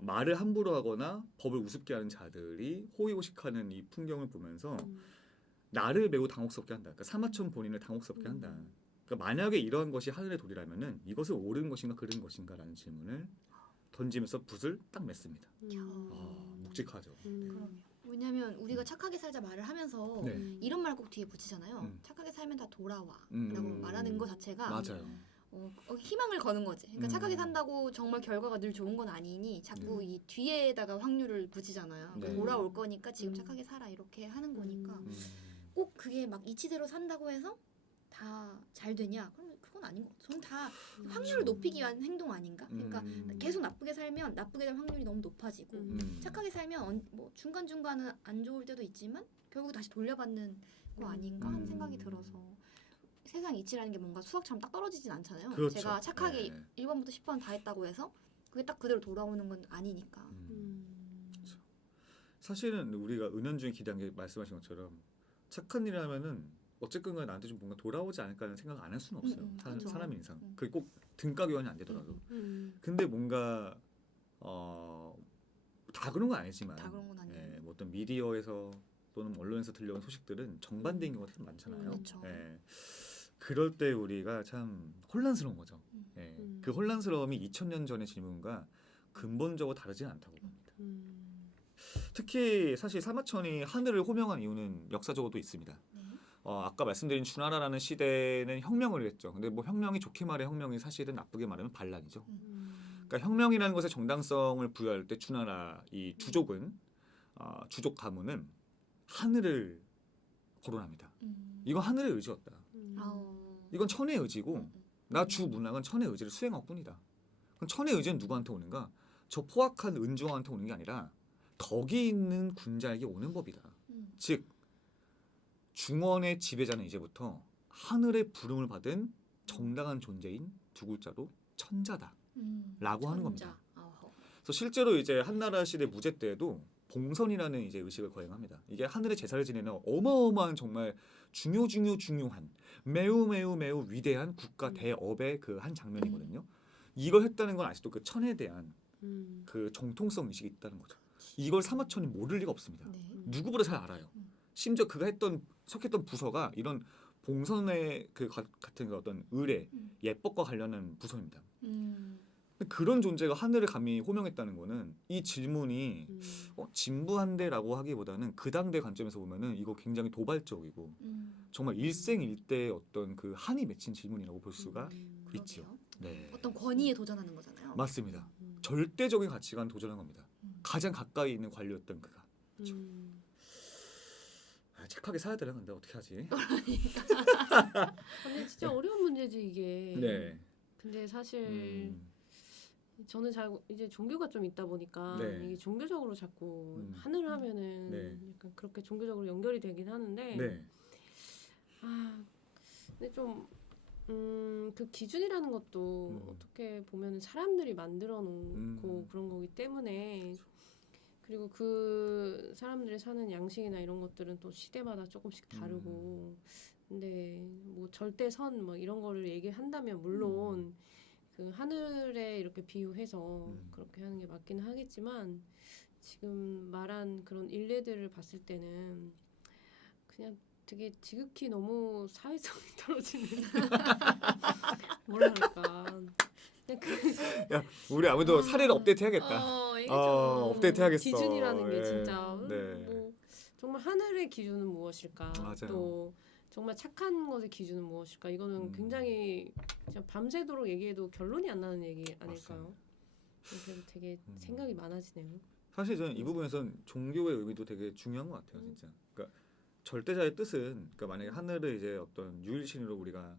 말을 함부로 하거나 법을 우습게 하는 자들이 호의호식하는 이 풍경을 보면서 나를 매우 당혹스럽게 한다. 그러니까 사마천 본인을 당혹스럽게 한다. 그러니까 만약에 이러한 것이 하늘의 도리라면은 이것을 옳은 것인가 그른 것인가라는 질문을 던지면서 붓을 딱 맺습니다. 묵직하죠. 그럼요. 왜냐하면 우리가 착하게 살자 말을 하면서 네. 이런 말 꼭 뒤에 붙이잖아요. 착하게 살면 다 돌아와 라고 말하는 것 자체가 맞아요. 희망을 거는 거지. 그러니까 착하게 산다고 정말 결과가 늘 좋은 건 아니니 자꾸 이 뒤에다가 확률을 붙이잖아요. 네. 돌아올 거니까 지금 착하게 살아 이렇게 하는 거니까 꼭 그게 막 이치대로 산다고 해서 다 잘 되냐? 그럼 그건 아닌 것 같아요. 저는 다 확률을 높이기 위한 행동 아닌가? 그러니까 계속 나쁘게 살면 나쁘게 될 확률이 너무 높아지고 착하게 살면 뭐 중간중간은 안 좋을 때도 있지만 결국 다시 돌려받는 거 아닌가 하는 생각이 들어서 세상 이치라는 게 뭔가 수학처럼 딱 떨어지진 않잖아요. 그렇죠. 제가 착하게 네. 1번부터 10번 다 했다고 해서 그게 딱 그대로 돌아오는 건 아니니까. 그렇죠. 사실은 우리가 은연중에 기대한 게 말씀하신 것처럼 착한 일 하면은 어쨌든 간에 나한테 좀 뭔가 돌아오지 않을까라는 생각 안 할 수는 없어요. 그렇죠. 사람의 인상. 그게 꼭 등가 교환이 안 되더라도. 근데 뭔가 다 그런 건 아니지만 다 그런 건 아니에요. 뭐 어떤 미디어에서 또는 언론에서 들려온 소식들은 정반대인 경우가 참 많잖아요. 그렇죠. 그럴 때 우리가 참 혼란스러운 거죠. 그 혼란스러움이 2000년 전의 질문과 근본적으로 다르지는 않다고 봅니다. 특히 사실 사마천이 하늘을 호명한 이유는 역사적으로도 있습니다. 네. 아까 말씀드린 주나라라는 시대는 혁명을 했죠. 근데 뭐 혁명이 좋게 말해 혁명이 사실은 나쁘게 말하면 반란이죠. 그러니까 혁명이라는 것에 정당성을 부여할 때 주나라 이 주족은 주족 가문은 하늘을 거론합니다. 이건 하늘의 의지였다. 이건 천의 의지고 나 주 문학은 천의 의지를 수행할 뿐이다. 그럼 천의 의지는 누구한테 오는가? 저 포악한 은주왕한테 오는 게 아니라 덕이 있는 군자에게 오는 법이다. 즉 중원의 지배자는 이제부터 하늘의 부름을 받은 정당한 존재인 두 글자로 천자다라고 하는 겁니다. 그래서 실제로 이제 한나라 시대 무제 때에도 봉선이라는 이제 의식을 거행합니다. 이게 하늘의 제사를 지내는 어마어마한 정말 중요한 매우 위대한 국가 대업의 그 한 장면이거든요. 이걸 했다는 건 아직도 그 천에 대한 그 정통성 의식이 있다는 거죠. 이걸 사마천이 모를 리가 없습니다. 네. 누구보다 잘 알아요. 심지어 그가 속했던 부서가 이런 봉선의 그 같은 그 어떤 의례, 예법과 관련한 부서입니다. 그런 존재가 하늘을 감히 호명했다는 거는 이 질문이 진부한데라고 하기보다는 그 당대 관점에서 보면은 이거 굉장히 도발적이고 정말 일생일대의 어떤 그 한이 맺힌 질문이라고 볼 수가 있죠. 네. 어떤 권위에 도전하는 거잖아요. 맞습니다. 절대적인 가치관 도전한 겁니다. 가장 가까이 있는 관료였던 그가. 그렇죠. 착하게 살아야 되나 근데 어떻게 하지? 근데 진짜 어려운 문제지 이게. 네. 근데 사실 저는 잘 이제 종교가 좀 있다 보니까 네. 이게 종교적으로 자꾸 하늘 하면은 네. 약간 그렇게 종교적으로 연결이 되긴 하는데 네. 근데 좀 그 기준이라는 것도 어떻게 보면 사람들이 만들어 놓고 그런 거기 때문에 그리고 그 사람들이 사는 양식이나 이런 것들은 또 시대마다 조금씩 다르고 근데 뭐 절대선 뭐 이런 거를 얘기한다면 물론 그 하늘에 이렇게 비유해서 그렇게 하는 게 맞기는 하겠지만 지금 말한 그런 일례들을 봤을 때는 그냥 되게 지극히 너무 사회성이 떨어지는 뭐라 그럴까 그냥 야, 우리 아무도 사례를 업데이트해야겠다. 이게 좀 업데이트해야겠어. 기준이라는 게 예. 진짜 네. 뭐 정말 하늘의 기준은 무엇일까? 맞아요. 또 정말 착한 것의 기준은 무엇일까? 이거는 굉장히 진짜 밤새도록 얘기해도 결론이 안 나는 얘기 아닐까요? 그래서 되게 생각이 많아지네요. 사실 저는 이 부분에선 종교의 의미도 되게 중요한 것 같아요, 진짜. 그러니까 절대자의 뜻은, 그러니까 만약에 하늘을 이제 어떤 유일신으로 우리가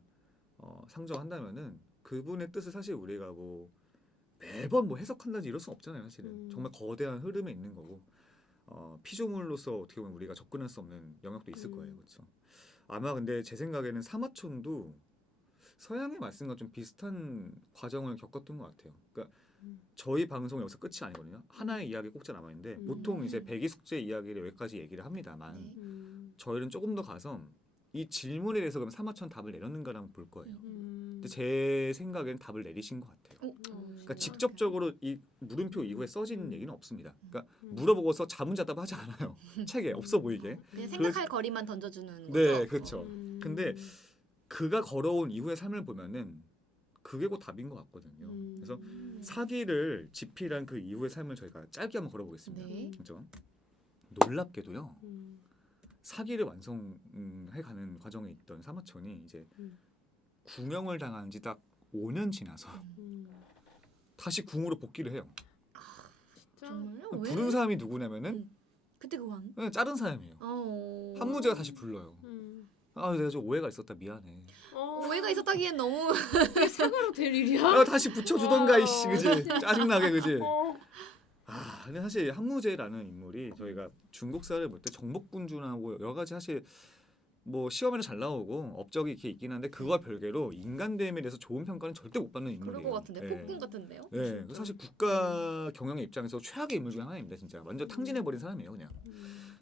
상정한다면은 그분의 뜻을 사실 우리가 뭐 매번 뭐 해석한다지 이럴 수 없잖아요, 사실은. 정말 거대한 흐름에 있는 거고 피조물로서 어떻게 보면 우리가 접근할 수 없는 영역도 있을 거예요, 그렇죠? 아마 근데 제 생각에는 사마천도 서양의 말씀과 좀 비슷한 과정을 겪었던 것 같아요. 그러니까 저희 방송은 여기서 끝이 아니거든요. 하나의 이야기 꼭자 남아 있는데 보통 이제 백이숙제 이야기를 여기까지 얘기를 합니다만 저희는 조금 더 가서 이 질문에 대해서 그럼 사마천 답을 내렸는가라는 볼 거예요. 근데 제 생각에는 답을 내리신 것 같아요. 그러니까 직접적으로 이 물음표 이후에 써진 얘기는 없습니다. 그러니까 물어보고서 자문자답하지 않아요. 책에 없어 보이게. 그냥 생각할 거리만 던져주는 거죠. 네, 그렇죠. 근데 그가 걸어온 이후의 삶을 보면은 그게 곧 답인 것 같거든요. 그래서 사기를 집필한 그 이후의 삶을 저희가 짧게 한번 걸어보겠습니다. 네. 그렇죠? 놀랍게도요. 사기를 완성해가는 과정에 있던 사마천이 이제 궁형을 당한 지 딱 5년 지나서 다시 궁으로 복귀를 해요. 진짜? 정말요? 왜? 부른 사람이 누구냐면은 그때 그 왕? 그냥 자른 사람이에요. 한무제가 다시 불러요. 아 내가 좀 오해가 있었다 미안해. 오해가 있었다기엔 너무 사과로 될 일이야? 아 다시 붙여주던가 이씨 그지 짜증나게 그지. 어. 아 근데 사실 한무제라는 인물이 저희가 중국사를 볼 때 정복군주라고 여러 가지 사실 뭐 시험에는 잘 나오고 업적이 이렇게 있긴 한데 그거와 별개로 인간됨에 대해서 좋은 평가는 절대 못 받는 인물이에요. 그럴 것 같은데 네. 폭군 같은데요? 네, 사실 국가 경영의 입장에서 최악의 인물 중에 하나입니다. 진짜 완전 탕진해버린 사람이에요, 그냥.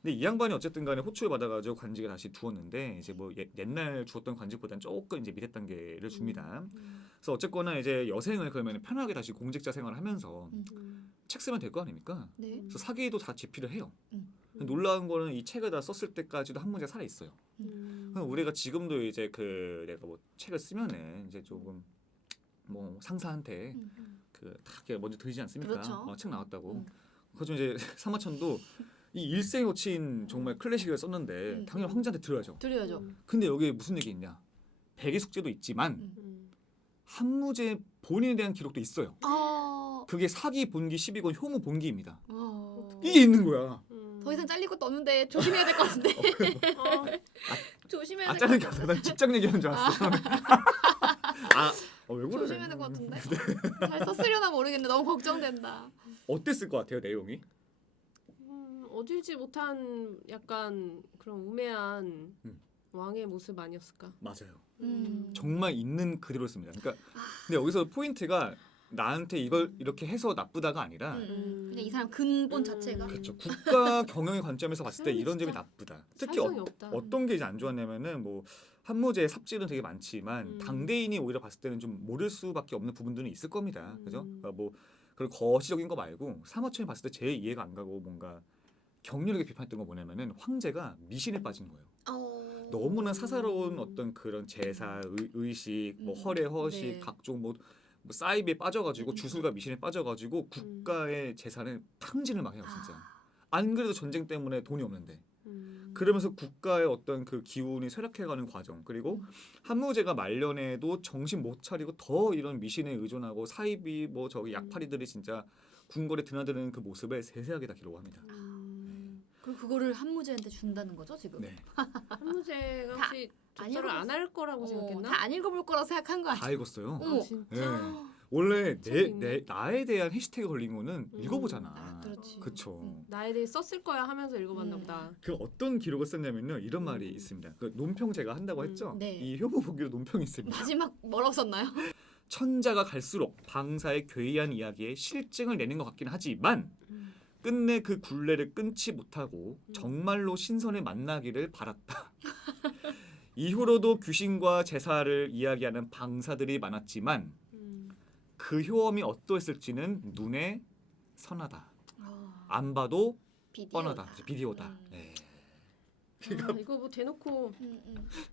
근데 이 양반이 어쨌든 간에 호출을 받아가지고 관직에 다시 두었는데 이제 뭐 옛날 주었던 관직보다는 조금 이제 밑에 단계를 줍니다. 그래서 어쨌거나 이제 여생을 그러면 편하게 다시 공직자 생활을 하면서 책 쓰면 될 거 아닙니까? 네. 그래서 사기도 다 집필을 해요. 음. 놀라운 거는 이 책을 다 썼을 때까지도 한문제가 살아 있어요. 그럼 우리가 지금도 이제 그 내가 뭐 책을 쓰면은 이제 조금 뭐 상사한테 다 먼저 드리지 않습니까? 그렇죠. 책 나왔다고. 그중 이제 사마천도 이 일생에 거친 정말 클래식을 썼는데 당연히 황제한테 들어야죠. 드려야죠. 근데 여기에 무슨 얘기 있냐? 백의 숙제도 있지만 한무제 본인에 대한 기록도 있어요. 그게 사기 본기 12권 효무 본기입니다. 이게 있는 거야. 더 이상 잘릴 것도 없는데 조심해야 될 것 같은데. 조심해야 될 것 자르는 게 같은데. 아니라 난 직장 얘기하는 줄 알았어. 왜 그래? 조심해야 될 것 같은데. 잘 썼으려나 모르겠는데 너무 걱정된다. 어땠을 것 같아요 내용이? 어질지 못한 약간 그런 우매한 왕의 모습 아니었을까? 맞아요. 음. 정말 있는 그대로였습니다. 그러니까 근데 여기서 포인트가 나한테 이걸 이렇게 해서 나쁘다가 아니라 그냥 이 사람 근본 자체가. 그렇죠. 국가 경영의 관점에서 봤을 때 이런 점이 진짜 나쁘다. 특히 사회성이 없다. 어떤 게 이제 안 좋았냐면은 뭐 한무제의 삽질은 되게 많지만 당대인이 오히려 봤을 때는 좀 모를 수밖에 없는 부분들은 있을 겁니다. 그죠? 그러니까 뭐 그런 거시적인 거 말고 사마천이 봤을 때 제일 이해가 안 가고 뭔가 격렬하게 비판했던 거 뭐냐면은 황제가 미신에 빠진 거예요. 너무나 사사로운 어떤 그런 제사, 의식, 뭐 허례, 허식, 네. 각종 뭐 사이비에 빠져가지고 주술과 미신에 빠져가지고 국가의 재산을 탕진을 막 해요 진짜. 안 그래도 전쟁 때문에 돈이 없는데. 그러면서 국가의 어떤 그 기운이 쇠락해가는 과정 그리고 한무제가 말년에도 정신 못 차리고 더 이런 미신에 의존하고 사이비 뭐 저기 약팔이들이 진짜 궁궐에 드나드는 그 모습을 세세하게 다 기록합니다. 그리고 그거를 한무제한테 준다는 거죠 지금? 네. 한무제가 다 혹시 안 독서를 읽어봤- 안 할 거라고 생각했나? 다 안 읽어볼 거라고 생각한 거 아니야? 다 읽었어요. 어머. 진짜. 네. 원래 재밌네. 나에 대한 해시태그 걸린 거는 읽어보잖아. 그렇지. 그쵸. 나에 대해 썼을 거야 하면서 읽어봤나 보다. 그 어떤 기록을 썼냐면요 이런 말이 있습니다. 그 논평 제가 한다고 했죠. 네. 이 효부 보기로 논평이 있습니다. 마지막 뭐라고 썼나요? 천자가 갈수록 방사의 괴이한 이야기에 실증을 내는 것 같긴 하지만 끝내 그 굴레를 끊지 못하고 정말로 신선에 만나기를 바랐다. 이후로도 귀신과 제사를 이야기하는 방사들이 많았지만 그 효험이 어떠했을지는 눈에 선하다. 안 봐도 뻔하다. 비디오다. 네. 이거 뭐 대놓고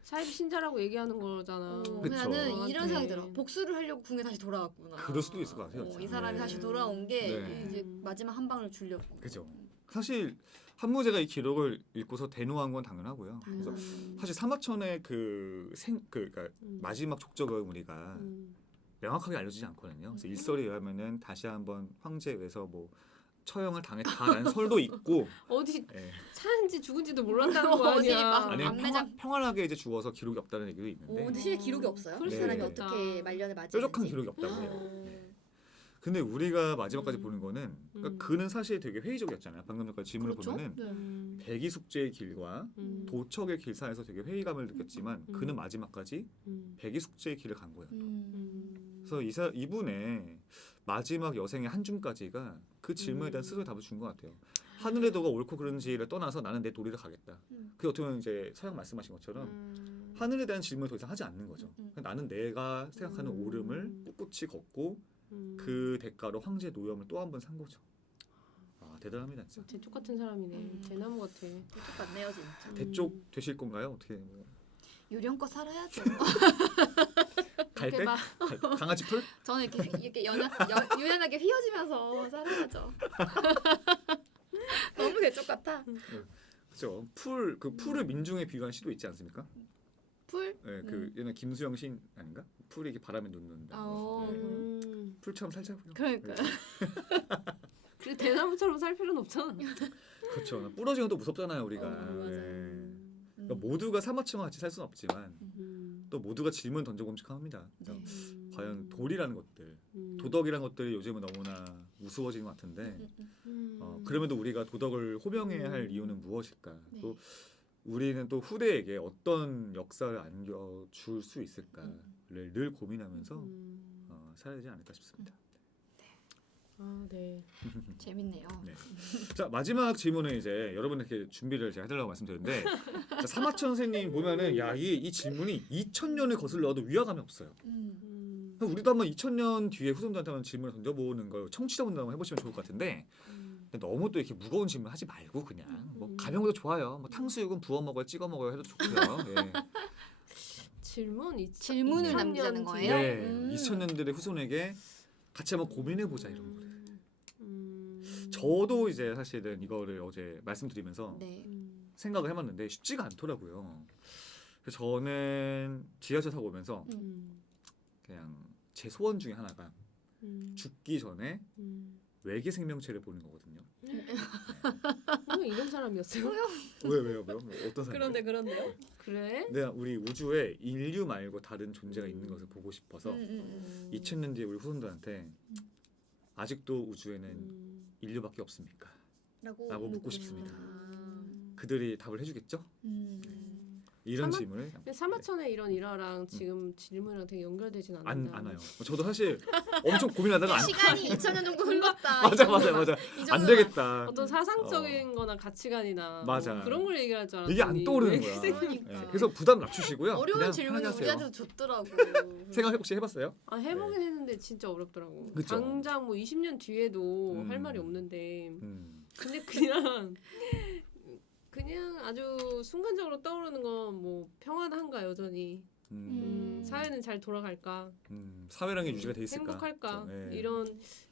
사이비 신자라고 얘기하는 거잖아. 그쵸. 나는 이런 네. 생각이 들어. 복수를 하려고 궁에 다시 돌아왔구나. 그럴 수도 있을 것 같아요. 이 진짜. 사람이 네. 다시 돌아온 게 네. 이제 마지막 한 방을 주려고. 그죠. 사실 한무제가 이 기록을 읽고서 대노한 건 당연하고요. 그래서 사실 사마천의 그러니까 마지막 족적은 우리가 명확하게 알려지지 않거든요. 그래서 일설에 의하면은 다시 한번 황제에서 뭐 처형을 당했다라는 설도 있고 어디 예. 사는지 죽은지도 몰랐다는 거 어디 아니야. 막 아니면 안매장- 평안하게 이제 죽어서 기록이 없다는 얘기도 있는데 근데 실제 기록이 없어요. 그럴 이 수 사람이 있겠다. 어떻게 말년을 맞이했는지. 뾰족한 기록이 없다고 해요. 네. 근데 우리가 마지막까지 보는 거는 그러니까 그는 사실 되게 회의적이었잖아요. 방금 전까지 질문을 그렇죠? 보면은 백이숙제의 길과 도척의 길 사이에서 되게 회의감을 느꼈지만 그는 마지막까지 백이숙제의 길을 간 거예요. 그래서 이분의 마지막 여생의 한줌까지가 그 질문에 대한 스스로 답을 준 것 같아요. 하늘의 도가 옳고 그른지를 떠나서 나는 내 도리를 가겠다. 그게 어떻게 보면 이제 서양 말씀하신 것처럼 하늘에 대한 질문을 더 이상 하지 않는 거죠. 나는 내가 생각하는 옳음을 꿋꿋이 걷고 그 대가로 황제 노염을 또 한 번 산 거죠. 아 대단합니다 진짜. 대쪽 같은 사람이네. 대나무 같아. 똑같네요 진짜. 대쪽 되실 건가요? 어떻게 뭐. 요령껏 살아야죠. 갈 때? 막 강아지 풀? 저는 이렇게 유연하게 휘어지면서 살아야죠. 너무 대쪽 같아. 그죠. 풀을 민중에 비유한 시도 있지 않습니까? 풀? 네, 그 옛날 김수영 시인 아닌가? 풀이 이렇게 바람에 눕는다. 음. 풀처럼 살자고요. 그러니까요. 그래 대나무처럼 살 필요는 없잖아. 그렇죠. 부러지면 또 무섭잖아요 우리가. 맞아. 예. 그러니까 모두가 사마치와 같이 살 수는 없지만 또 모두가 질문 던져보면 합니다. 네. 과연 도리라는 것들, 도덕이라는 것들이 요즘은 너무나 우스워지는 것 같은데 그럼에도 우리가 도덕을 호명해야 할 이유는 무엇일까? 네. 또 우리는 또 후대에게 어떤 역사를 안겨줄 수 있을까를 늘 고민하면서 살아야 되지 않을까 싶습니다. 아 네. 재밌네요. 네. 자 마지막 질문은 이제 여러분들께 준비를 제가 해달라고 말씀드렸는데 자, 사마천 선생님 보면은 이 질문이 2000년을 거슬러도 위화감이 없어요. 우리도 한번 2000년 뒤에 후손들한테 한번 질문을 던져보는 걸 청취자분들 한번 해보시면 좋을 것 같은데 근데 너무 또 이렇게 무거운 질문 하지 말고 그냥 뭐 가벼운 것도 좋아요. 뭐 탕수육은 부어 먹어요, 찍어 먹어요 해도 좋고요. 예. 질문을 2000년 남기자는 뒤에. 거예요? 네, 2000년들의 후손에게 같이 한번 고민해보자 이런 거를. 저도 이제 사실은 이거를 어제 말씀드리면서 네. 생각을 해봤는데 쉽지가 않더라고요. 그래서 저는 지하철 타고 오면서 그냥 제 소원 중에 하나가 죽기 전에 외계 생명체를 보는 거거든요. 이런 사람이었어요? 왜요? 뭐 어떤 사람? 그런데요? 그래? 내가 우리 우주에 인류 말고 다른 존재가 있는 것을 보고 싶어서 2000년 뒤에 우리 후손들한테 아직도 우주에는 인류밖에 없습니까? 라고 묻고 싶습니다. 그들이 답을 해주겠죠? 이런 질문을 근데 사마천의 이런 일화랑 지금 질문이랑 되게 연결되진 않는다. 않아요. 저도 사실 엄청 고민하다가 안 시간이 2000년 정도 흘렀다. 맞아. 안 되겠다. 어떤 사상적인 거나 가치관이나 맞아. 뭐 그런 걸 얘기할 줄 알았더니 이게 안 떠오르는 거야. 그러니까. 네, 그래서 부담 낮추시고요. 어려운 그냥 질문을 편하게 하세요. 우리한테 줬더라고. 생각 혹시 해봤어요? 아 해보긴 했는데 진짜 어렵더라고. 그쵸? 당장 뭐 20년 뒤에도 할 말이 없는데 근데 그냥 아주 순간적으로 떠오르는 건 뭐 평안한가 여전히 사회는 잘 돌아갈까 사회랑의 유지가 돼 있을까? 행복할까 네. 이런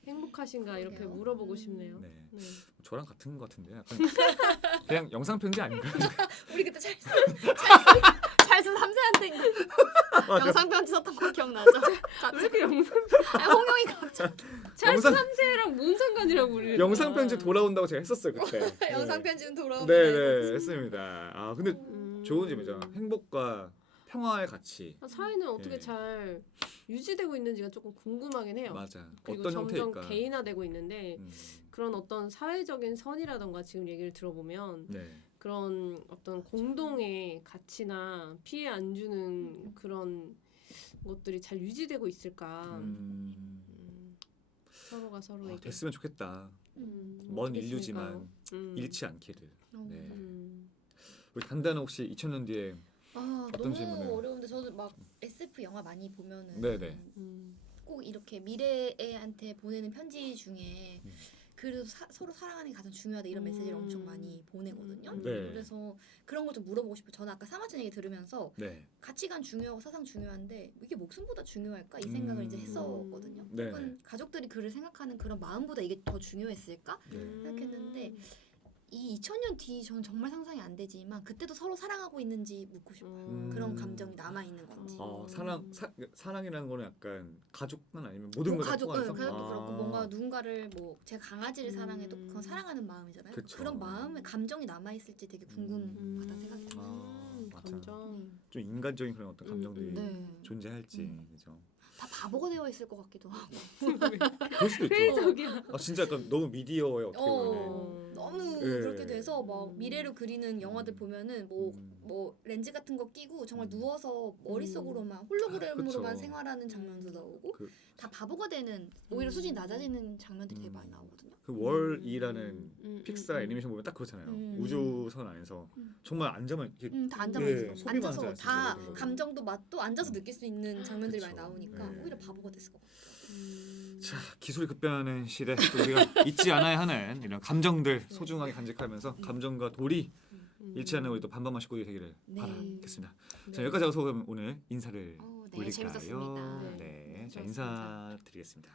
행복하신가 이렇게 그러게요. 물어보고 싶네요. 네. 네. 저랑 같은 것 같은데 약간 그냥 영상 편지 아닌가요? 우리 그때 찰스 3세한테 영상 편지 썼던 거 기억나죠? 왜 이렇게 영상 홍영이 갑자기 찰스 영상- 3세랑 뭔 상관이라고 우리 영상 편지 돌아온다고 제가 했었어요 그때. 영상 편지는 돌아오고 네, 했습니다. 아 근데 좋은 질문이죠. 행복과 평화의 가치. 사회는 어떻게 네. 잘 유지되고 있는지가 조금 궁금하긴 해요. 맞아. 그리고 어떤 점점 형태일까? 개인화되고 있는데 음, 그런 어떤 사회적인 선이라던가 지금 얘기를 들어보면 네. 그런 어떤 공동의 가치나 피해 안 주는 그런 것들이 잘 유지되고 있을까? 서로가 서로에게 됐으면 좋겠다. 먼 어떻게 인류지만 있을까요? 잃지 않기를. 네. 음. 우리 단단은 혹시 2000년 뒤에 어떤 너무 질문을? 어려운데 저도 막 SF 영화 많이 보면은 네네. 꼭 이렇게 미래애한테 보내는 편지 중에 그래도 서로 사랑하는 게 가장 중요하다 이런 메시지를 엄청 많이 보내거든요. 네. 그래서 그런 걸 좀 물어보고 싶어요. 저는 아까 사마천 얘기 들으면서 네. 가치관 중요하고 사상 중요한데 이게 목숨보다 중요할까 이 생각을 이제 했었거든요. 네. 혹은 가족들이 그를 생각하는 그런 마음보다 이게 더 중요했을까 네. 생각했는데 이 2000년 뒤 저는 정말 상상이 안 되지만 그때도 서로 사랑하고 있는지 묻고 싶어요. 그런 감정이 남아 있는 건지. 사랑이라는 거는 약간 가족만 아니면 모든 걸 가족, 포함해서? 가족도 그렇고 뭔가 누군가를 뭐 제 강아지를 사랑해도 그건 사랑하는 마음이잖아요. 그쵸. 그런 마음의 감정이 남아 있을지 되게 궁금하다는 생각이 들어요. 맞아. 감정. 좀 인간적인 그런 어떤 감정들이 네. 존재할지 그죠. 다 바보가 되어 있을 것 같기도 하고. 그럴 수도 있죠. 회의적이야. 진짜 약간 너무 미디어에 어떻게 보면 너무 네. 그렇게 돼서 막 미래로 그리는 영화들 보면은 뭐 렌즈 같은 거 끼고 정말 누워서 머릿속으로만 홀로그램으로만 그쵸. 생활하는 장면도 나오고 그- 다 바보가 되는 오히려 수준이 낮아지는 장면들이 되게 많이 나오거든요. 그 월이라는 픽사 애니메이션 보면 딱 그렇잖아요. 우주선 안에서 정말 앉아만 이렇게 다 앉아만 네, 있어. 소비만 앉아서 하잖아요, 다 진짜. 감정도 맛도 앉아서 느낄 수 있는 장면들이 많이 그쵸. 나오니까 네. 오히려 바보가 됐을 것 같아요. 자 기술이 급변하는 시대 또 우리가 잊지 않아야 하는 이런 감정들 소중하게 간직하면서 감정과 도리 잃지 않는 우리 또 반반만 식구들이 되기를 네. 바라겠습니다. 네. 자 여기까지 하고서 그럼 오늘 인사를 네, 올릴까요? 재밌었습니다. 네, 자 재밌었습니다. 인사드리겠습니다.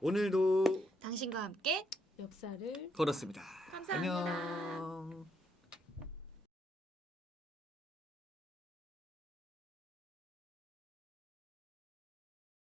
오늘도 당신과 함께 역사를 걸었습니다. 감사합니다. 안녕.